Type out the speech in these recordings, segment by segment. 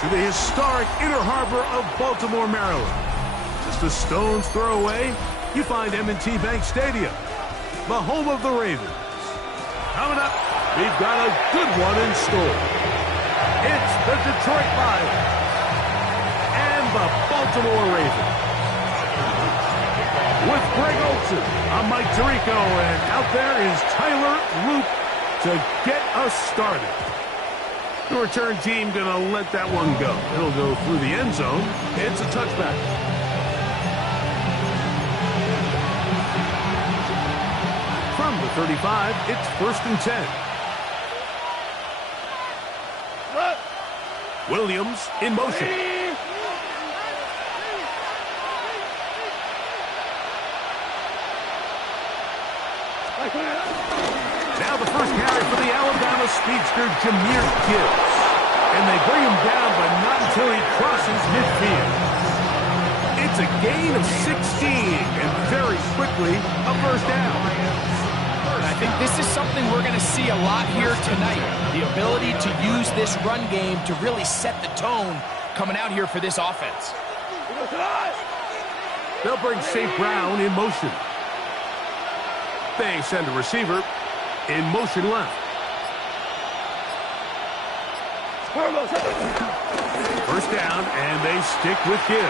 to the historic Inner Harbor of Baltimore, Maryland. Just a stone's throw away, you find M&T Bank Stadium, the home of the Ravens. Coming up, we've got a good one in store. It's the Detroit Lions and the Baltimore Ravens. With Greg Olsen, I'm Mike Tirico, and out there is Tyler Loop to get us started. The return team going to let that one go. It'll go through the end zone. It's a touchback. From the 35, it's 1st and 10. Williams in motion. Now the first carry for the Alabama speedster, Jahmyr Gibbs. And they bring him down, but not until he crosses midfield. It's a gain of 16, and very quickly, a first down. And I think this is something we're going to see a lot here tonight. The ability to use this run game to really set the tone coming out here for this offense. They'll bring St. Brown in motion. They send a receiver in motion left. First down, and they stick with Gibbs.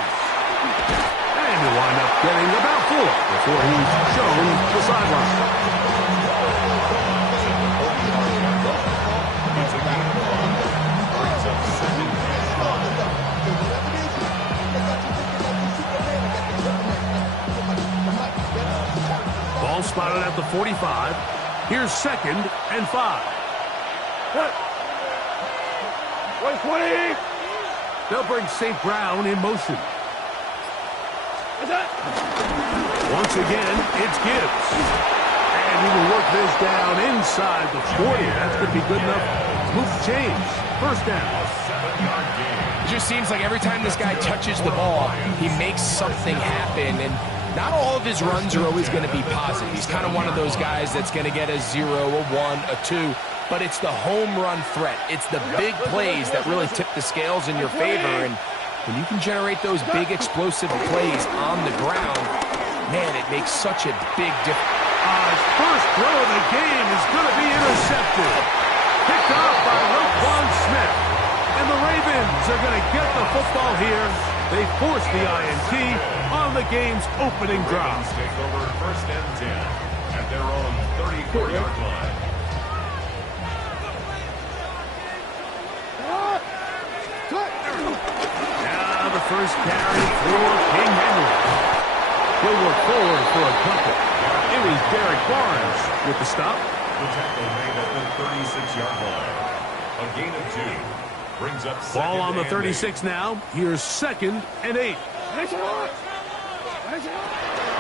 And he'll wind up getting about 4 before he's shown the sideline. Ball spotted at the 45. Here's 2nd and 5. They'll bring St. Brown in motion. Once again, it's Gibbs. And he will work this down inside the 40. That's going to be good enough to move the chains. First down. It just seems like every time this guy touches the ball, he makes something happen. And not all of his runs are always going to be positive. He's kind of one of those guys that's going to get a 0, a 1, a 2. But it's the home run threat. It's the big plays that really tip the scales in your favor. And when you can generate those big explosive plays on the ground, man, it makes such a big difference. His first throw of the game is going to be intercepted. Picked off by Roquan Smith. And the Ravens are going to get the football here. They force the INT on the game's opening drive. Take over 1st and 10 at their own 34-yard line. Now the first carry for King Henry. He'll work forward for a couple. It was Derek Barnes with the stop. The tackle made at the 36-yard line. A gain of 2. Brings up Ball on the 36 now. Here's 2nd and 8. In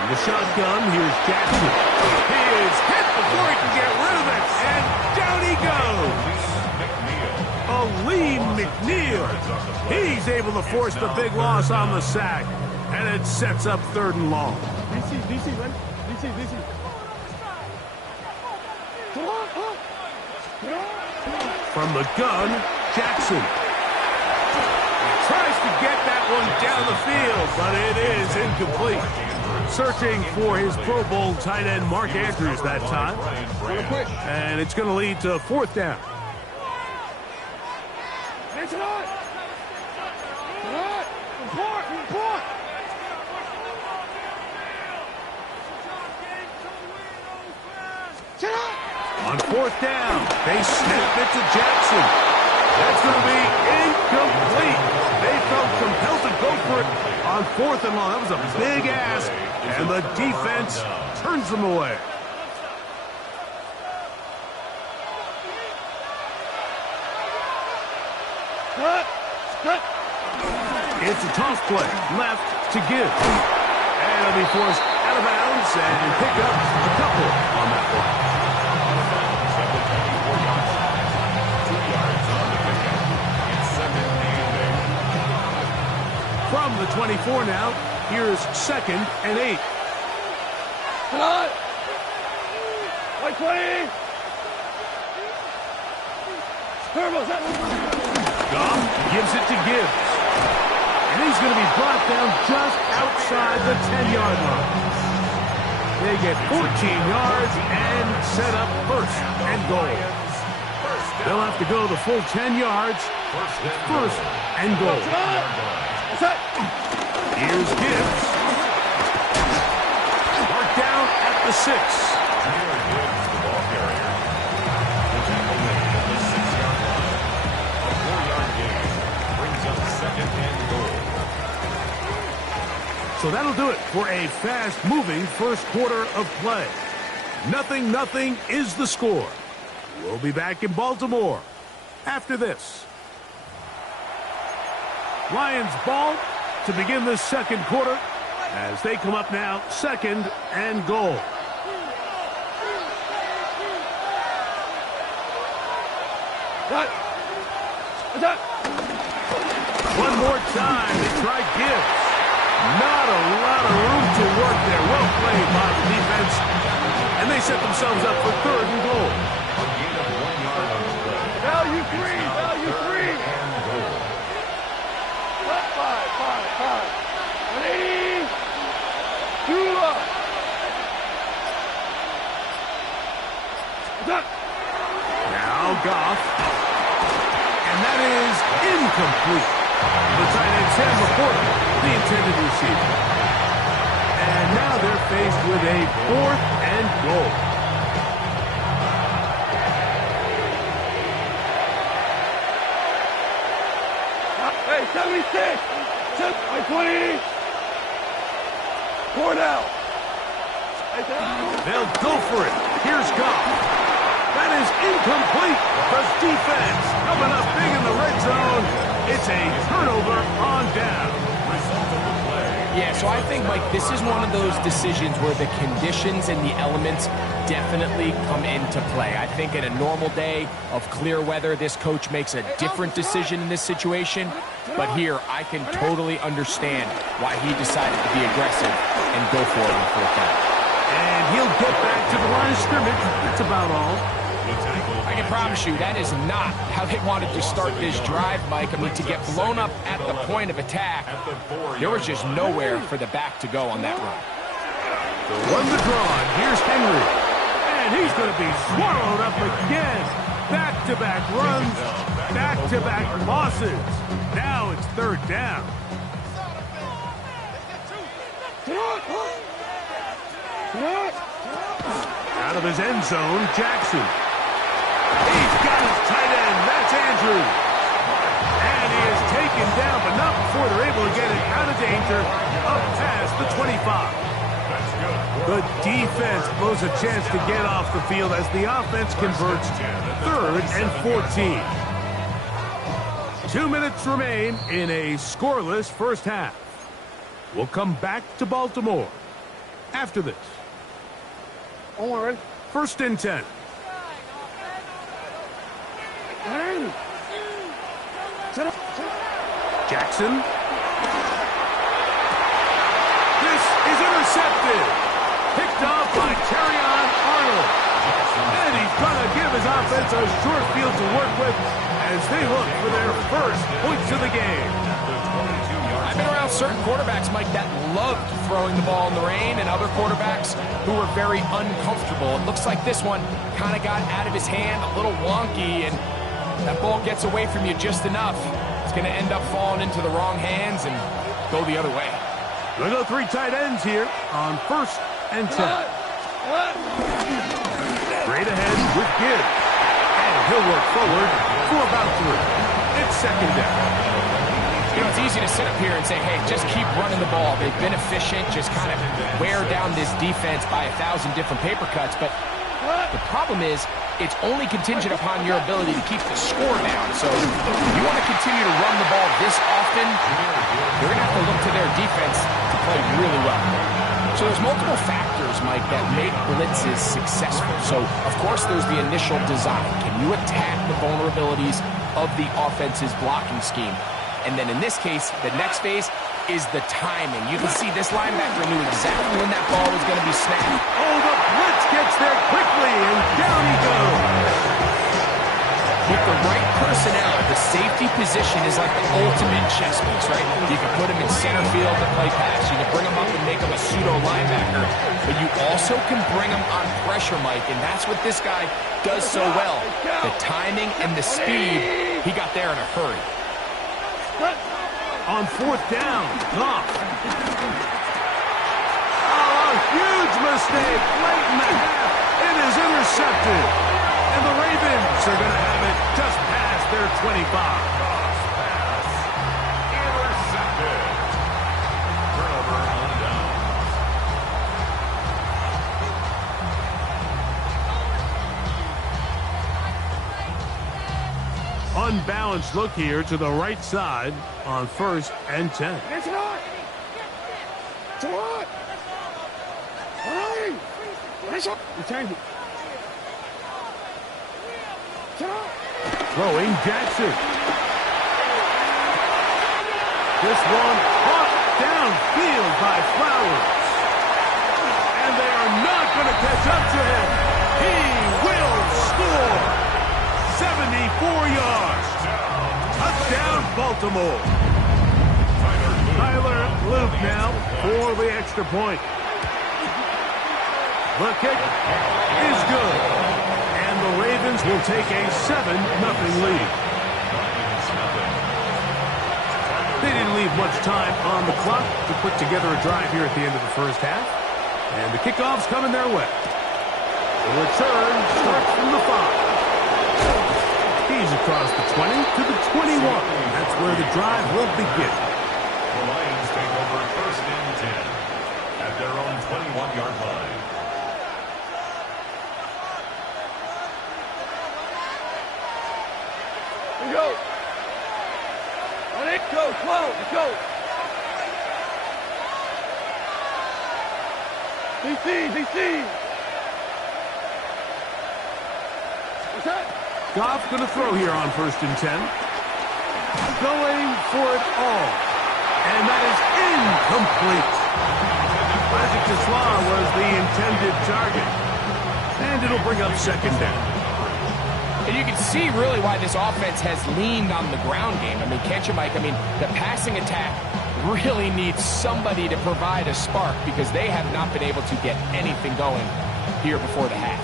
the shotgun, here's Jackson. He is hit before he can get rid of it. And down he goes. Aleem McNeil. He's able to force the big loss on the sack. And it sets up 3rd and long. From the gun, Jackson. Tries to get that one down the field, but it is incomplete. Searching for his Pro Bowl tight end Mark Andrews that time. And it's going to lead to 4th down. On 4th down, they snap it to Jackson. That's going to be incomplete. They felt compelled to go for it on 4th and long. That was a big ask, and the defense turns them away. It's a toss play, left to give. And it'll be forced out of bounds and pick up a couple on that one. From the 24 now, here's 2nd and 8. Goff Gives it to Gibbs. And he's going to be brought down just outside the 10-yard line. They get 14 yards and set up first and goal. They'll have to go the full 10 yards. It's first and goal. Here's Gibbs. Marked down at the 6. So that'll do it for a fast-moving first quarter of play. 0-0 is the score. We'll be back in Baltimore after this. Lions ball to begin this second quarter as they come up now, second and goal. One more time, they try Gibbs. Not a lot of room to work there. Well played by the defense. And they set themselves up for third and goal. Value three. Five. 180. 2 up. Now Goff. And that is incomplete. The tight end Sam Laporta, the intended receiver. And now they're faced with a fourth and goal. Hey, 76. 20. 4 down. They'll go for it. Here's Goff. That is incomplete. The defense coming up big in the red zone. It's a turnover on down. Yeah, so I think, Mike, this is one of those decisions where the conditions and the elements definitely come into play. I think in a normal day of clear weather, this coach makes a different decision in this situation. But here, I can totally understand why he decided to be aggressive and go for it on fourth down. And he'll get back to the line of scrimmage. That's about all. I can promise you that is not how they wanted to start this drive, Mike. I mean, to get blown up at the point of attack, there was just nowhere for the back to go on that run. The one to draw. Here's Henry. And he's going to be swallowed up again. Back-to-back runs, back-to-back losses. Now it's third down. Out of his end zone, Jackson. He's got his tight end. That's Andrews. And he is taken down, but not before they're able to get it out of danger up past the 25. The defense blows a chance to get off the field as the offense converts third and 14. 2 minutes remain in a scoreless first half. We'll come back to Baltimore after this. First and 10. Jackson. This is intercepted. Picked off by Terrion Arnold. And he's going to give his offense a short field to work with as they look for their first points of the game. I've been around certain quarterbacks, Mike, that loved throwing the ball in the rain, and other quarterbacks who were very uncomfortable. It looks like this one kind of got out of his hand, a little wonky, and that ball gets away from you just enough. It's going to end up falling into the wrong hands and go the other way. We'll go three tight ends here on first and 10. Straight ahead with Gibbs. And he'll work forward for about 3. It's second down. You know, it's easy to sit up here and say, hey, just keep running the ball. They've been efficient, just kind of wear down this defense by 1,000 different paper cuts. But the problem is, it's only contingent upon your ability to keep the score down. So if you want to continue to run the ball this often, you're going to have to look to their defense to play really well. So there's multiple factors, Mike, that make blitzes successful. So, of course, there's the initial design. Can you attack the vulnerabilities of the offense's blocking scheme? And then in this case, the next phase is the timing. You can see this linebacker knew exactly when that ball was going to be snapped. Oh, the blitz gets there quickly, and down he goes. With the right personnel, the safety position is like the ultimate chess piece, right? You can put him in center field to play pass. You can bring him up and make him a pseudo linebacker. But you also can bring him on pressure, Mike, and that's what this guy does so well. The timing and the speed, he got there in a hurry. On fourth down, Goff. Oh, a huge mistake late in the half. It is intercepted. And the Ravens are going to have it just past their 25. Pass. Intercepted. Turnover on down. Unbalanced look here to the right side on 1st and 10. It's on! It's on! Hurry! It's up! Change it. Throwing Jackson. This one caught downfield by Flowers. And they are not going to catch up to him. He will score. 74 yards. Touchdown, Baltimore. Tyler Luke now for the extra point. The kick is good. And the Ravens will take a 7-0 lead. They didn't leave much time on the clock to put together a drive here at the end of the first half. And the kickoff's coming their way. The return starts from the 5. He's across the 20 to the 21. That's where the drive will begin. The Lions take over 1st and 10 at their own 21-yard line. Here we go. On it, go, 12, let's go. DC. What's that? Goff going to throw here on 1st and 10. Going for it all. And that is incomplete. Isaac Desla was the intended target. And it'll bring up 2nd down. And you can see really why this offense has leaned on the ground game. I mean, can't you, Mike? I mean, the passing attack really needs somebody to provide a spark because they have not been able to get anything going here before the half.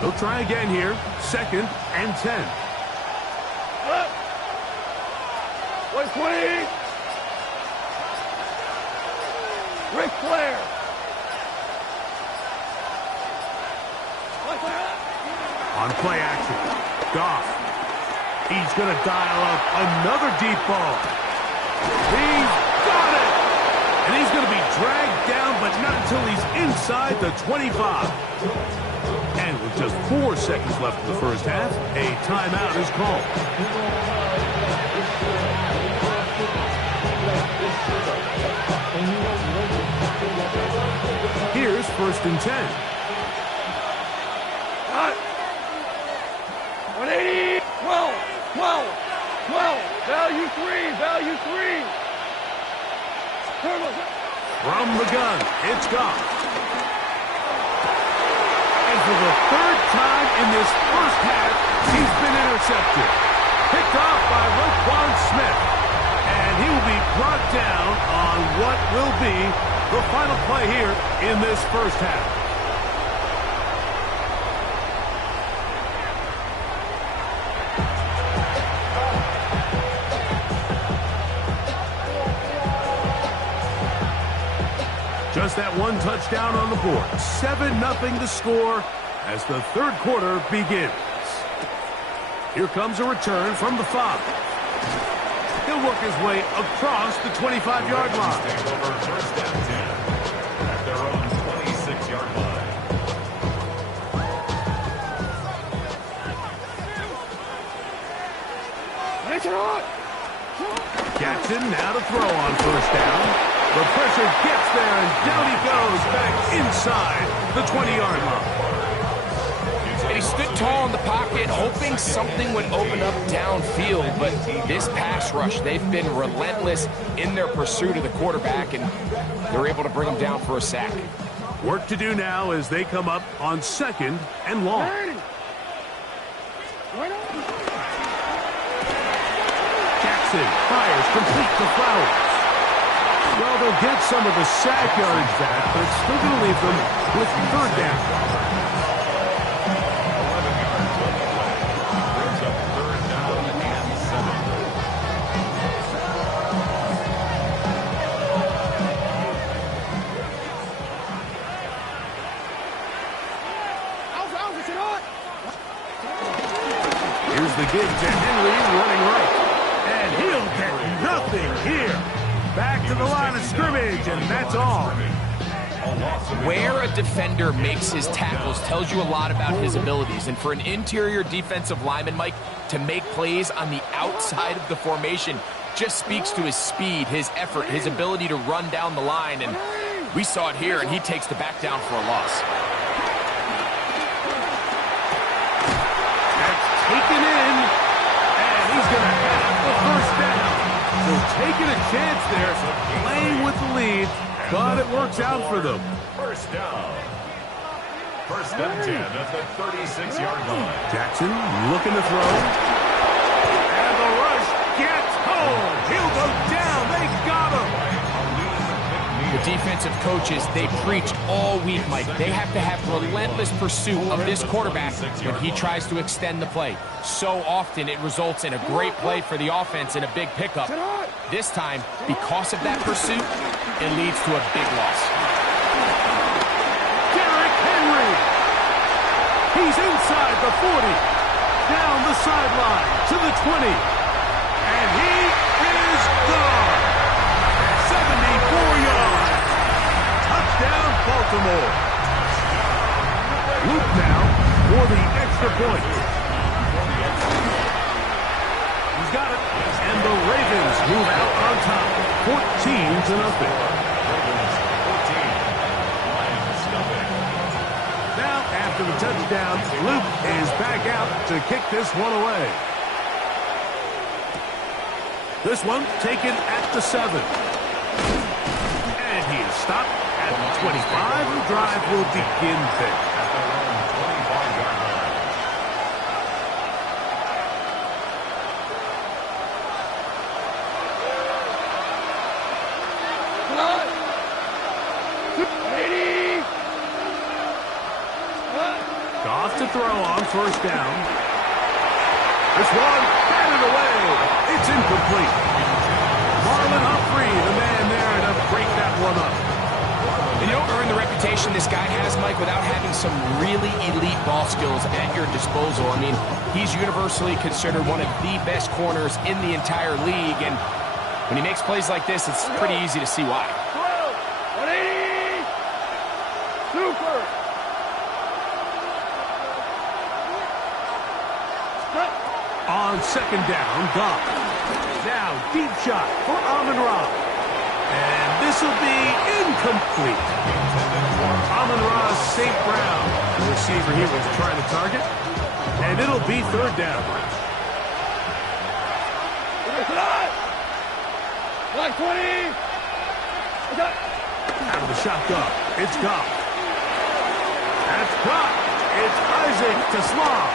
They'll try again here. 2nd and 10. 120. Ric Flair. On play action, Goff. He's going to dial up another deep ball. He's got it! And he's going to be dragged down, but not until he's inside the 25. And with just 4 seconds left in the first half, a timeout is called. Here's 1st and 10. Cut. 180. 12. Value 3. From the gun, it's Goff. And for the 3rd time in this first half, he's been intercepted. Picked off by Roquan Smith. And he will be brought down on what will be the final play here in this first half. Just that one touchdown on the board. 7-0 the score as the 3rd quarter begins. Here comes a return from the 5. He'll work his way across the 25-yard line. Take over 1st and 10 at their own 26-yard line. Jackson now to throw on 1st down. The pressure gets there, and down he goes back inside the 20-yard line. And he stood tall in the pocket, hoping something would open up downfield. But this pass rush, they've been relentless in their pursuit of the quarterback, and they're able to bring him down for a sack. Work to do now as they come up on 2nd and long. Jackson fires complete to Flowers. Well, they'll get some of the sack yards back, but it's still going to leave them with 3rd down. 11 yards on the play. Brings up 3rd down and 7. Here's the give to Henry running right. And he'll get nothing here. Back to the line of scrimmage, and that's all. Where a defender makes his tackles tells you a lot about his abilities. And for an interior defensive lineman, Mike, to make plays on the outside of the formation just speaks to his speed, his effort, his ability to run down the line. And we saw it here, and he takes the back down for a loss. Taken in, and he's going to have the 1st down. So taking a chance there, playing with the lead, but it works out for them. 1st down. 1st and 10 at the 36-yard line. Jackson looking to throw. And the rush gets home. He'll go down. They got him. The defensive coaches, they preached all week, Mike. They have to have relentless pursuit of this quarterback when he tries to extend the play. So often it results in a great play for the offense and a big pickup. This time, because of that pursuit, it leads to a big loss. Derrick Henry. He's inside the 40. Down the sideline to the 20. And he is gone. 74 yards. Touchdown, Baltimore. Luke now for the extra point. He's got it. And the Ravens move out on top. 14-0. Now, after the touchdown, Luke is back out to kick this one away. This one taken at the 7. And he is stopped at the 25. The drive will begin there. At their own 25-yard line. Goff to throw on 1st down. This one batted away. It's incomplete. Marlon Humphrey, the man there to break that one up. And you don't earn the reputation this guy has, Mike, without having some really elite ball skills at your disposal. I mean, he's universally considered one of the best corners in the entire league. And when he makes plays like this, it's pretty easy to see why. 180. Super. On 2nd down, Goff. Now, deep shot for Amon-Ra. And this will be incomplete. Amon-Ra St. Brown, the receiver he was trying to target. And it'll be 3rd down. Like 20. Out of the shotgun, it's Goff. That's caught. It's Isaac to Slav.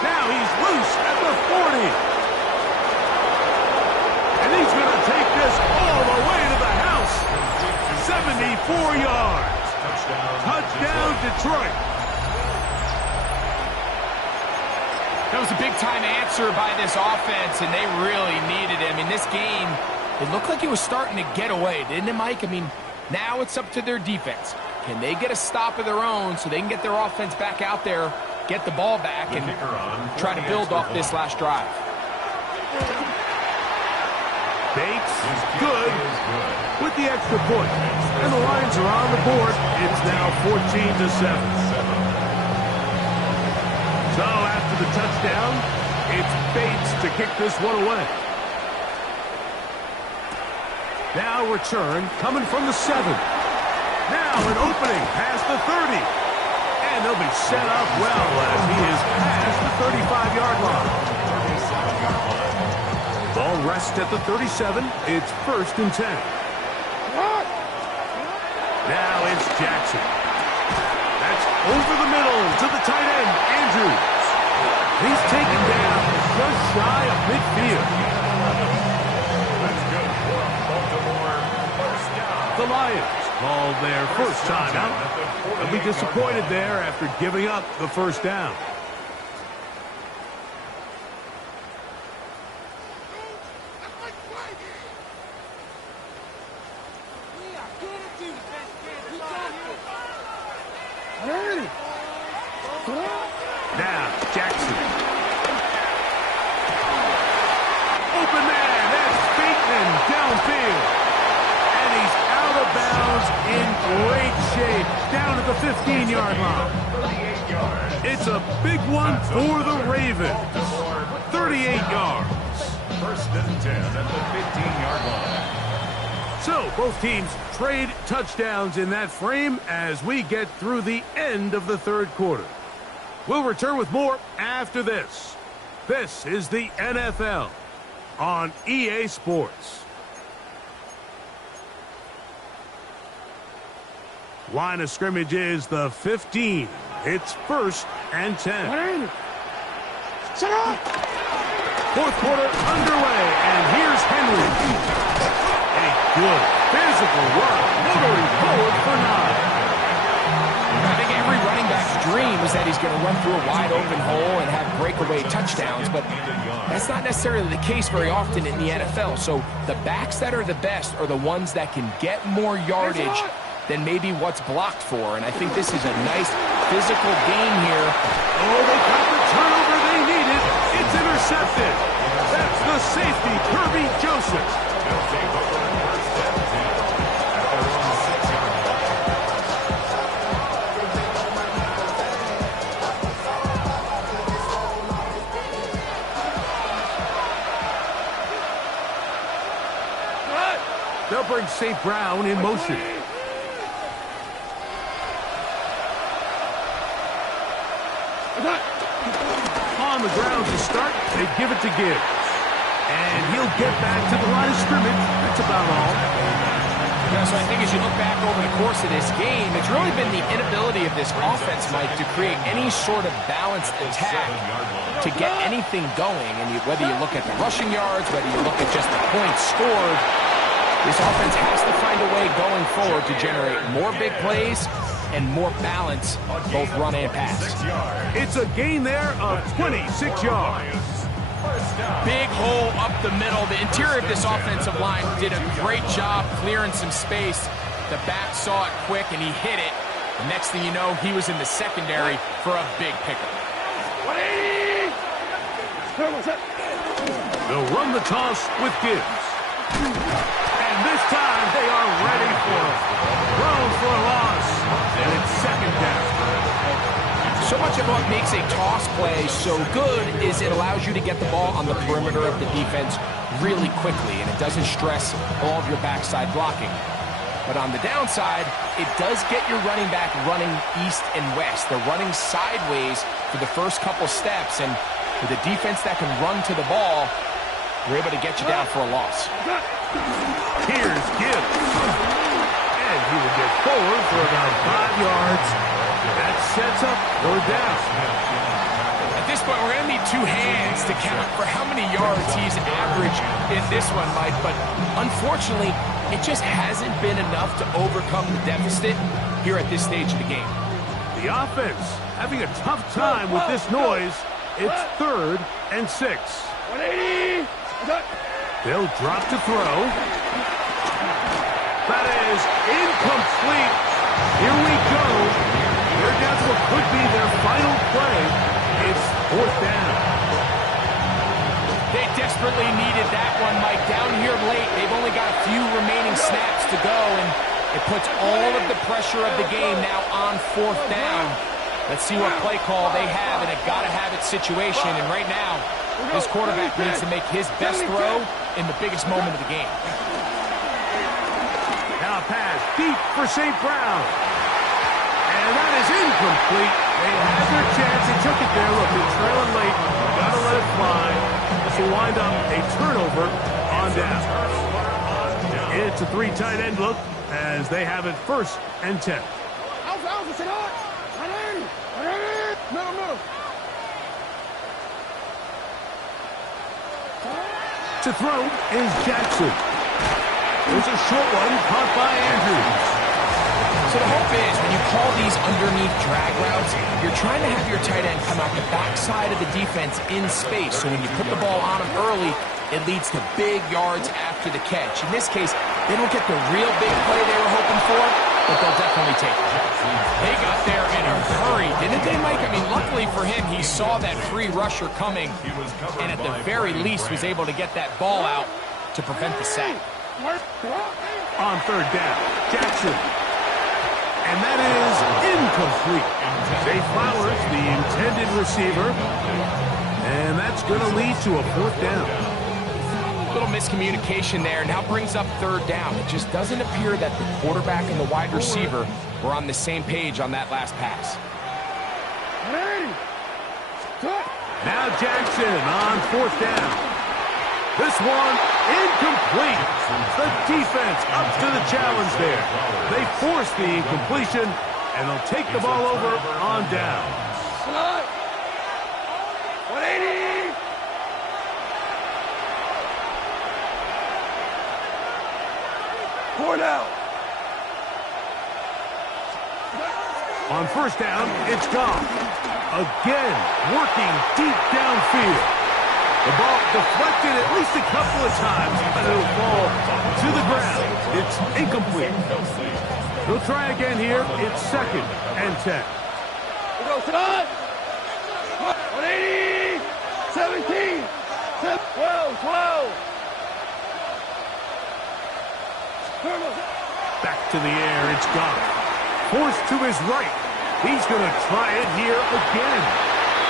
Now he's loose at the 40. And he's going to take this all the way to the house. 74 yards. Touchdown, Detroit. That was a big-time answer by this offense, and they really needed it. I mean, this game, it looked like it was starting to get away, didn't it, Mike? I mean, now it's up to their defense. Can they get a stop of their own so they can get their offense back out there, get the ball back, and try to build off this last drive? Bates is good with the extra point. And the Lions are on the board. It's now 14-7. So after the touchdown, it's Bates to kick this one away. Now return coming from the 7. Now an opening past the 30. And they'll be set up well as he is past the 35-yard line. Ball rests at the 37. It's 1st and 10. Now it's Jackson. That's over the middle to the tight end, Andrews. He's taken down just shy of midfield. That's good for a Baltimore first down. The Lions called their first time out. They'll be disappointed there after giving up the first down. Now, Jackson. Open man, that's Bateman downfield. And he's out of bounds in great shape, down at the 15-yard line. It's a big one for the Ravens. 38 yards. First and 10 at the 15-yard line. So, both teams trade touchdowns in that frame as we get through the end of the third quarter. We'll return with more after this. This is the NFL on EA Sports. Line of scrimmage is the 15. It's 1st and 10. Fourth quarter underway, and here's Henry. Good physical run, motoring forward for 9. I think every running back's dream is that he's going to run through a wide open hole and have breakaway touchdowns, but that's not necessarily the case very often in the NFL. So the backs that are the best are the ones that can get more yardage than maybe what's blocked for, and I think this is a nice physical gain here. Oh, they got the turnover they needed. It's intercepted. That's the safety, Kirby Joseph. They'll bring St. Brown in motion. On the ground to start, they give it to Gibbs. And he'll get back to the line of scrimmage. That's about all. Yeah, so I think as you look back over the course of this game, it's really been the inability of this offense, Mike, to create any sort of balanced attack to get anything going. And whether you look at the rushing yards, whether you look at just the points scored, this offense has to find a way going forward to generate more big plays and more balance, both run and pass. It's a gain there of 26 yards. Big hole up the middle. The interior of this offensive line did a great job clearing some space. The back saw it quick, and he hit it. The next thing you know, he was in the secondary for a big pickup. They'll run the toss with Gibbs. And this time they are ready for it. Thrown for a loss. And it's second down. So much of what makes a toss play so good is it allows you to get the ball on the perimeter of the defense really quickly, and it doesn't stress all of your backside blocking. But on the downside, it does get your running back running east and west. They're running sideways for the first couple steps, and with a defense that can run to the ball, they're able to get you down for a loss. Here's Gibbs. And he will get forward for about 5 yards. That sets up third down. At this point, we're going to need two hands to count for how many yards he's averaged in this one, Mike. But unfortunately, it just hasn't been enough to overcome the deficit here at this stage of the game. The offense having a tough time with this noise. It's 3rd and 6. 180. They'll drop to throw. That is incomplete. Here we go. They're down to what could be their final play. It's 4th down. They desperately needed that one, Mike. Down here late, they've only got a few remaining snaps to go, and it puts all of the pressure of the game now on 4th down. Let's see what play call they have in a gotta-have-it situation, and right now, this quarterback needs to make his best throw in the biggest moment of the game. Now a pass deep for St. Brown. And that is incomplete. They had their chance. They took it there. Look, they're trailing late. Got to let it fly. This will wind up a turnover on down. It's a 3 tight end look. as they have it 1st and 10. To throw is Jackson. There's a short one caught by Andrews. So the hope is when you call these underneath drag routes, you're trying to have your tight end come out the backside of the defense in space. So when you put the ball on him early, it leads to big yards after the catch. In this case, they don't get the real big play they were hoping for, but they'll definitely take it. They got there in a hurry, didn't they, Mike? I mean, luckily for him, he saw that free rusher coming, and at the very least was able to get that ball out to prevent the sack. On 3rd down, Jackson. And that is incomplete. Zay Flowers, the intended receiver. And that's going to lead to a 4th down. A little miscommunication there. Now brings up 3rd down. It just doesn't appear that the quarterback and the wide receiver were on the same page on that last pass. Now Jackson on 4th down. This one incomplete. The defense up to the challenge there. They force the incompletion, and they'll take the ball over on down. 180. Four down. On 1st down, it's gone. Again, working deep downfield. The ball deflected at least a couple of times, but it'll fall to the ground. It's incomplete. He'll try again here. It's 2nd and 10. We go, Sadat. 180. 17. 12. Back to the air. It's gone. Forced to his right. He's going to try it here again.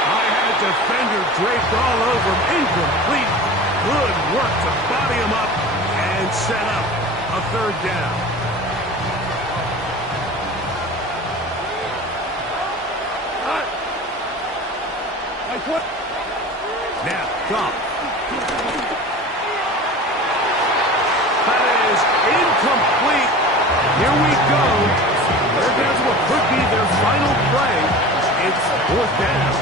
I had a defender draped all over him. Incomplete. Good work to body him up and set up a 3rd down. Now, Goff. That is incomplete. Here we go. There goes what could be their final play. It's 4th down.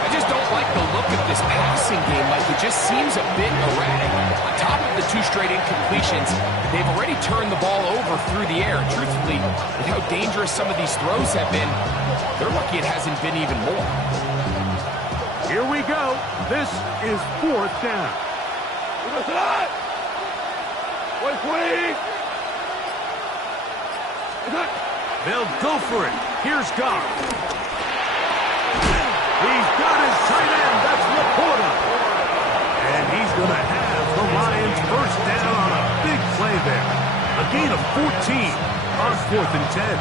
I just don't like the look of this passing game. Like, it just seems a bit erratic. On top of the 2 straight incompletions, they've already turned the ball over through the air. Truthfully, with how dangerous some of these throws have been, they're lucky it hasn't been even more. Here we go. This is 4th down. 120. They'll go for it. Here's Goff. He's got his tight end. That's Laporta. And he's going to have the Lions 1st down on a big play there. A gain of 14 on 4th and 10.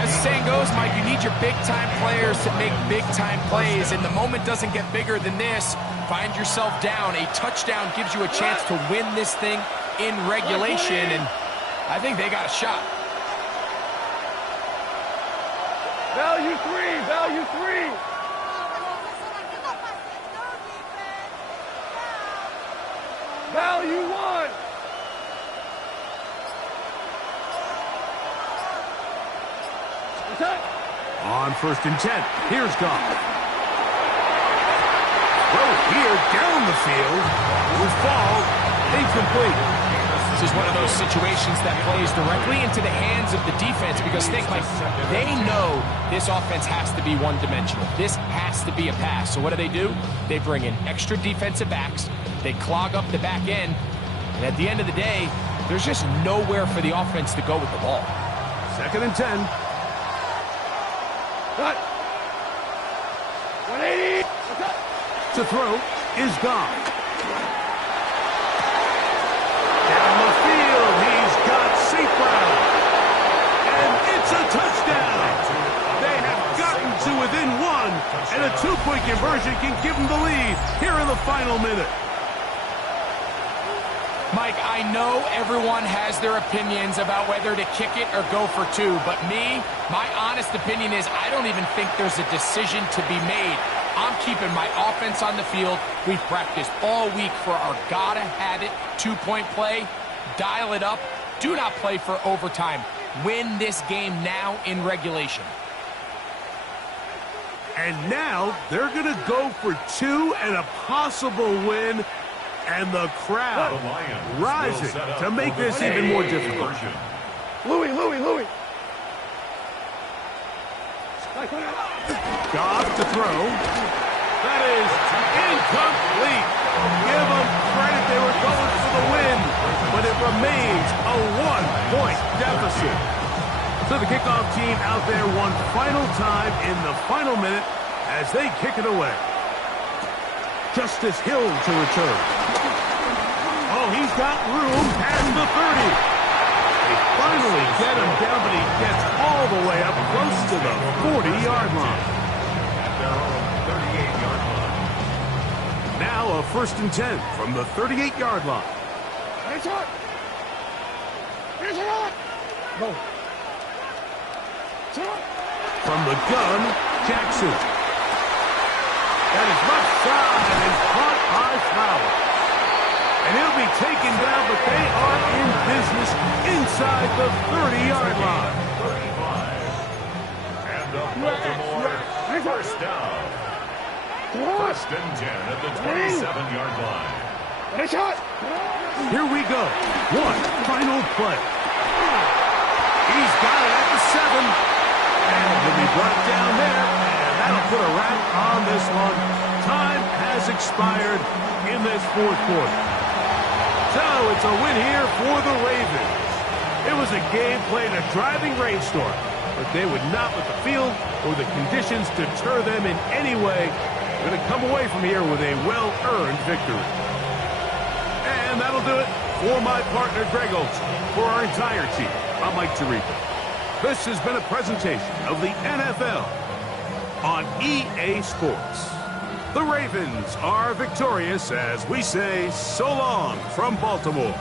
As the saying goes, Mike, you need your big-time players to make big-time plays, and the moment doesn't get bigger than this. Find yourself down. A touchdown gives you a chance to win this thing in regulation, and I think they got a shot. Value 3. Value 1. On 1st and 10, here's Goff. Throw here down the field. Will fall incomplete. This is one of those situations that plays directly into the hands of the defense because think, like, they know this offense has to be one-dimensional. This has to be a pass. So what do? They bring in extra defensive backs. They clog up the back end. And at the end of the day, there's just nowhere for the offense to go with the ball. 2nd and 10. Cut. 180. To throw is Goff. Down the field, he's got St. Brown. And it's a touchdown. They have gotten to within 1, and a 2-point conversion can give them the lead here in the final minute. Mike, I know everyone has their opinions about whether to kick it or go for 2, but my honest opinion is I don't even think there's a decision to be made. I'm keeping my offense on the field. We've practiced all week for our gotta-have-it 2-point play. Dial it up, Do not play for overtime. Win this game now in regulation. And now they're going to go for 2 and a possible win. And the crowd rising to make this even more difficult. Louis. Goff to throw. That is incomplete. Give them credit. They were going for the win. But it remains a 1-point deficit. So the kickoff team out there one final time in the final minute as they kick it away. Justice Hill to return. Oh, he's got room past the 30. They finally get him down, but he gets all the way up close to the 40-yard line. At their own 38-yard line. Now a 1st and 10 from the 38-yard line. Go. From the gun, Jackson. That is left side and caught by Flowers. And he'll be taken down, but they are in business inside the 30-yard line. 35. And the Baltimore first down. 1st and 10 at the 27-yard line. Here we go. One final play. He's got it at the 7. And he'll be brought down there. And that'll put a wrap on this one. Time has expired in this 4th quarter. So it's a win here for the Ravens. It was a game played in a driving rainstorm, but they would not let the field or the conditions deter them in any way. They're going to come away from here with a well-earned victory. And that'll do it for my partner, Greg Olson. For our entire team, I'm Mike Tirico. This has been a presentation of the NFL on EA Sports. The Ravens are victorious as we say so long from Baltimore.